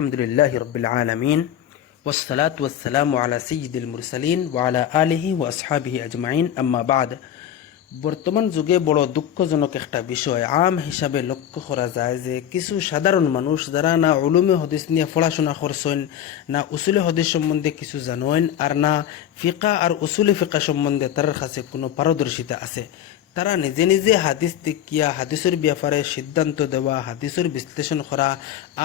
আলহামদুলিল্লাহি রাব্বিল আলামিন ওয়াসসালাতু ওয়াসসালামু আলা সাইয়্যিদিল মুরসালিন ওয়া আলা আলিহি ওয়া আসহাবিহি আজমাইন আম্মা বা'দ। বর্তমান যুগে বড় দুঃখজনক একটা বিষয় আম হিসাবে লক্ষ্য করা যায় যে কিছু সাধারণ মানুষ যারা না উলুমে হদিস নিয়ে পড়াশোনা করছেন, না উসুলে হদিস সম্বন্ধে কিছু জানেন, আর না ফিকা আর উসুলে ফিকা সম্বন্ধে তার কাছে কোনো পারদর্শিতা আছে, তারা নিজে নিজে হাদিস দেখিয়া হাদিসের ব্যাপারে সিদ্ধান্ত দেওয়া, হাদিসের বিশ্লেষণ করা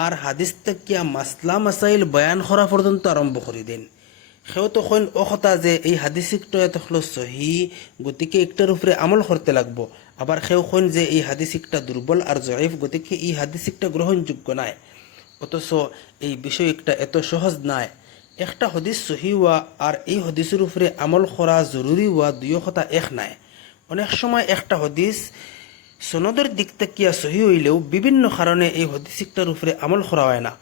আর হাদিস দেখিয়া মাসলা মাসাইল বয়ান করা পর্যন্ত আরম্ভ করে দেন। সেও তখন অকথা যে এই হাদিসিকটা এত হলো সহি, গতিকে একটার উপরে আমল করতে লাগবো। আবার সেও কইন যে এই হাদিসিকটা দুর্বল আর জয়ীফ, গতিকে এই হাদিসিকটা গ্রহণযোগ্য নয়। অথচ এই বিষয় একটা এত সহজ নয়। একটা হদিস সহি হওয়া আর এই হদিসের উপরে আমল করা জরুরি হওয়া দুই কথা এক নাই। অনেক সময় একটা হদিস সনদের দিক থেকে সহি হইলেও বিভিন্ন কারণে এই হদিসিকটার উপরে আমল করা হয় না।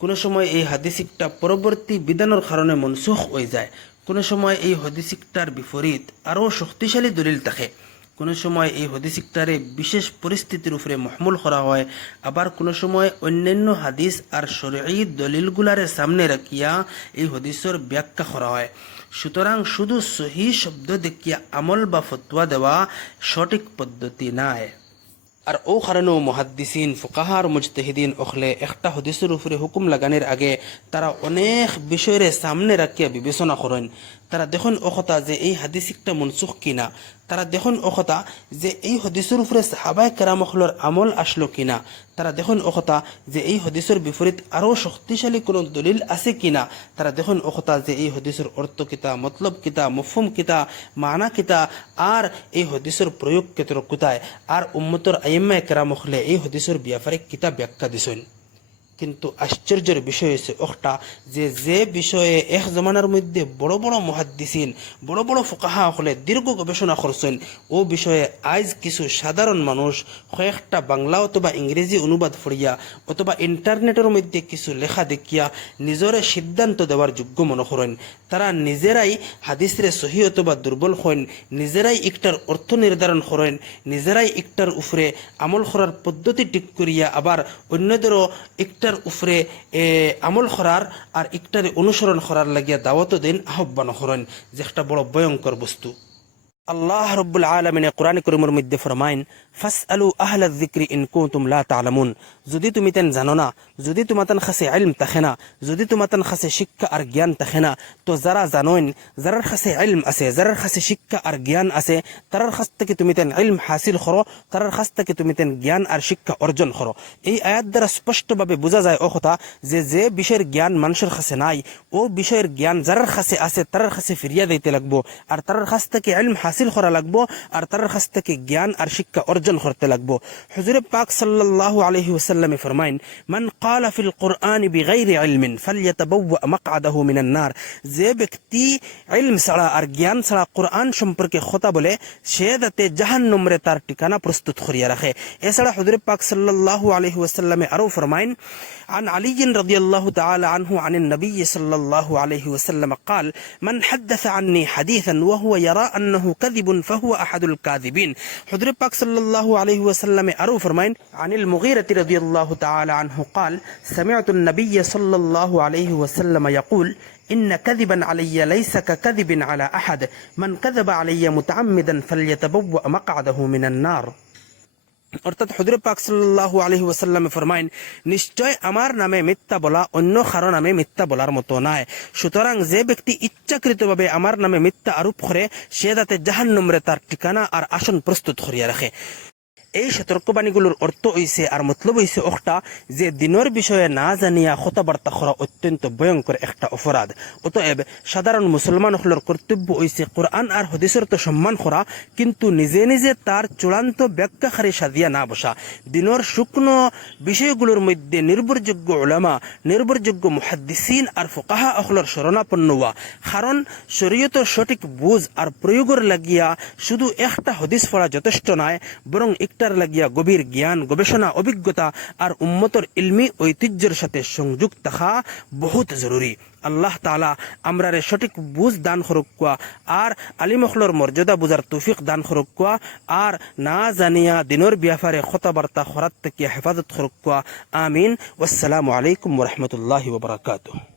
কোনো সময় এই হাদিসিকটা পরবর্তী বিধানের কারণে মনসুখ হয়ে যায়, কোনো সময় এই হদিসিকটার বিপরীত আরও শক্তিশালী দলিল থাকে, কোনো সময় এই হদিসিকটারে বিশেষ পরিস্থিতির উপরে মহমুল করা হয়, আবার কোনো সময় অন্যান্য হাদিস আর শরঈ দলিলগুলারে সামনে রাখিয়া এই হদিসের ব্যাখ্যা করা হয়। সুতরাং শুধু সহি শব্দ দেখিয়া আমল বা ফতোয়া দেওয়া সঠিক পদ্ধতি নাই। আর ও কারণেও মুহাদ্দিসিন ফুকাহার মুজতাহিদিন ওখলে একটা হদিসের উপরে হুকুম লাগানোর আগে তারা অনেক বিষয়ের সামনে রাখিয়া বিবেচনা করেন। তারা দেখুন অকথা যে এই হাদিসিকটা মনসুখ কিনা, তারা দেখুন অকথা যে এই হদিসের উপরে সাহাবায়ে কেরামখলর আমল আসলো কিনা, তারা দেখুন অকথা যে এই হদিসের বিপরীত আরও শক্তিশালী কোনো দলিল আছে কিনা, তারা দেখুন অকথা যে এই হদিসের অর্থ কিতা, মতলব কিতা, মফহুম কিতা, মানা কিতা, আর এই হদিসের প্রয়োগ ক্ষেত্র কোথায়, আর উম্মতর আইম্মায়ে কেরামখলে এই হদিসের ব্যাপারে কিতা ব্যাখ্যা দিছেন। কিন্তু আশ্চর্যের বিষয় হচ্ছে ওটা যে বিষয়ে এক জমানার মধ্যে বড় বড় মুহাদ্দিসিন বড় বড় ফুকাহা হলে দীর্ঘ গবেষণা করছেন, ও বিষয়ে আজ কিছু সাধারণ মানুষ কয়েকটা বাংলা অথবা ইংরেজি অনুবাদ পড়িয়া অথবা ইন্টারনেটের মধ্যে কিছু লেখা দেখিয়া নিজরে সিদ্ধান্ত দেওয়ার যোগ্য মনে করেন। তারা নিজেরাই হাদিসরে সহি অথবা দুর্বল হন, নিজেরাই একটার অর্থ নির্ধারণ করেন, নিজেরাই একটার উপরে আমল করার পদ্ধতি ঠিক করিয়া আবার অন্যদেরও একটার উপরে আমল করার আর একটারে অনুসরণ করার লাগিয়া দাওয়াত দিন, আহ্বান করেন, যে একটা বড় ভয়ঙ্কর বস্তু। আল্লাহ রব্বুল আলামিন কোরআন কারীমের মধ্যে ফরমাইন, ফাসআলু আহলায যিকরি ইন কুনতুম লা তা'লামুন। যদি তুমি তেন জানো না, যদি তোমাতান কাছে ইলম থাকে না, যদি তোমাতান কাছে শিক্ষা আর জ্ঞান থাকে না, তো যারা জানেন, যারার কাছে ইলম আছে, যারার কাছে শিক্ষা আর জ্ঞান আছে, তারার কাছ থেকে তুমি তেন ইলম হাসিল করো, তারার কাছ থেকে তুমি তেন জ্ঞান আর শিক্ষা অর্জন করো। এই আয়াত দ্বারা স্পষ্টভাবে বোঝা যায় ও কথা যে বিষয়ের জ্ঞান মানুষের কাছে নাই, ও বিষয়ের জ্ঞান যারার কাছে আছে তারার কাছে ফিরিয়া দিতে লাগবো, আর তারার কাছ থেকে ইলম হাসিল করা লাগবো, আর তার কাছ থেকে জ্ঞান আর শিক্ষা অর্জন করতে লাগবো। হুজুরে পাক সাল্লাল্লাহু আলাইহি ওয়াসাল্লাম ফরমাইন, মান ক্বালা ফিল কুরআনি বিগাইরি ইলমিন ফালইয়াতাবাওয়া মাকআদাহু মিনান নার। যে ব্যক্তি ইলম ছাড়া আর জ্ঞান ছাড়া কুরআন সম্পর্কে কথা বলে, সে যাতে জাহান্নামে তার ঠিকানা প্রস্তুত করিয়া রাখে। এছাড়া হুজুরে পাক সাল্লাল্লাহু আলাইহি ওয়াসাল্লাম আরো ফরমাইন, عن علي رضي الله تعالى عنه عن النبي صلى الله عليه وسلم قال من حدث عني حديثا وهو يرى أنه كذب فهو أحد الكاذبين. حضر পাক صلى الله عليه وسلم আরো ফরমাইন, عن المغيرة رضي الله تعالى عنه قال سمعت النبي صلى الله عليه وسلم يقول إن كذبا علي ليس ككذب على أحد من كذب علي متعمدا فليتبوأ مقعده من النار. অর্থাৎ হুজুর পাক সাল্লাল্লাহু আলাইহি ওয়াসাল্লাম ফরমাইন, নিশ্চয় আমার নামে মিথ্যা বলা অন্য কারো নামে মিথ্যা বলার মতো নয়। সুতরাং যে ব্যক্তি ইচ্ছাকৃতভাবে আমার নামে মিথ্যা আরোপ করে, সে যাতে জাহান্নামে তার ঠিকানা আর আসন প্রস্তুত করিয়া রাখে। এই সতর্কবাণীগুলোর অর্থ হইছে আর মতলব হইছে ওটা যে দিনের বিষয়ে না জানিয়া কথাবার্তা করা অত্যন্ত ভয়ঙ্কর একটা অপরাধ। অতএব সাধারণ মুসলমান হলের কর্তব্য হইছে কোরআন আর হাদিসের তো সম্মান করা, কিন্তু নিজে নিজে তার চূড়ান্ত ব্যাখ্যাকারী সাজিয়া না বসা। দিনের শুকনো বিষয়গুলোর মধ্যে নির্ভরযোগ্য উলামা, নির্ভরযোগ্য মুহাদ্দিসিন আর ফুকাহা হলের শরণাপন্ন হওয়া। কারণ শরীয়তের সঠিক বুঝ আর প্রয়োগের লাগিয়া শুধু একটা হাদিস পড়া যথেষ্ট নয়, বরং একটা ইষ্টার লাগিয়া গভীর জ্ঞান গবেষণা অভিজ্ঞতা আর উম্মতর ইলমি ঐতিহ্যের সাথে সংযুক্ত থাকা বহুত জরুরি। আল্লাহ তাআলা আমরারে সঠিক বুঝ দান করুকা আর আলিমখলর মর্যাদা বুঝার তৌফিক দান করুকা আর না জানিয়া দিনের ব্যাপারে কথাবার্তা খরাত থেকে হেফাজত করুকা। আমিন। ওয়াসসালামু আলাইকুম ওয়া রাহমাতুল্লাহি ওয়া বারাকাতুহু।